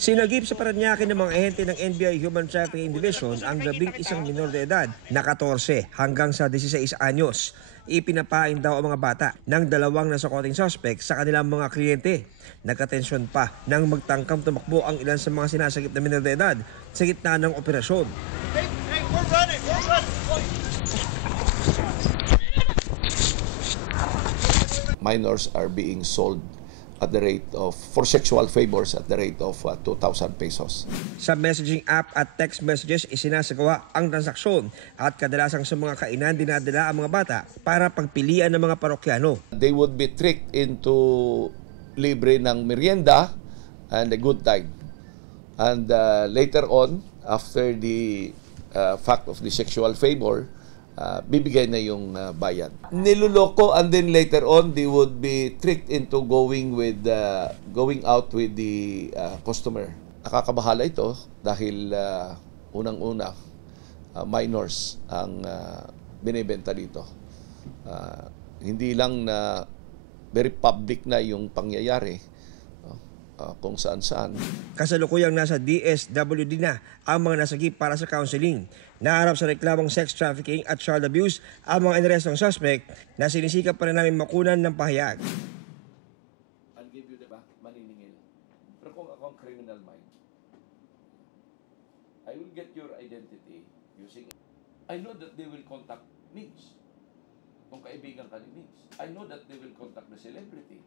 Sinagip sa Parañaque ng mga ahente ng NBI Human Trafficking Division ang 11 minor de edad na 14 hanggang sa 16 anyos. Ipinapain daw ang mga bata ng dalawang nasakoting suspect sa kanilang mga kliyente. Nagkatensyon pa nang magtangkang tumakbo ang ilan sa mga sinasagip na minor de edad sa gitna ng operasyon. Minors are being sold at the rate of, for sexual favors at the rate of 2,000 pesos. Sa messaging app at text messages isinasagawa ang transaksyon at kadalasang sa mga kainan dinadala ang mga bata para pagpilian ng mga parokyano. They would be tricked into libre ng merienda and a good time. And later on, after the fact of the sexual favor, bibigay na yung bayad. Niluloko, and then later on they would be tricked into going out with the customer. Nakakabahala ito dahil unang-una minors ang binebenta dito. Hindi lang na very public na yung pangyayari, kung saan-saan. Kasalukuyang nasa DSWD na ang mga nasagip para sa counseling. Naharap sa reklamong sex trafficking at child abuse ang mga inarestong suspect na sinisikap pa rin namin makunan ng pahayag. I'll give you the maniningil. Pero kung ako ang criminal mind, I will get your identity using... I know that they will contact Mings. Kung kaibigan ka ni Mings. I know that they will contact the celebrity.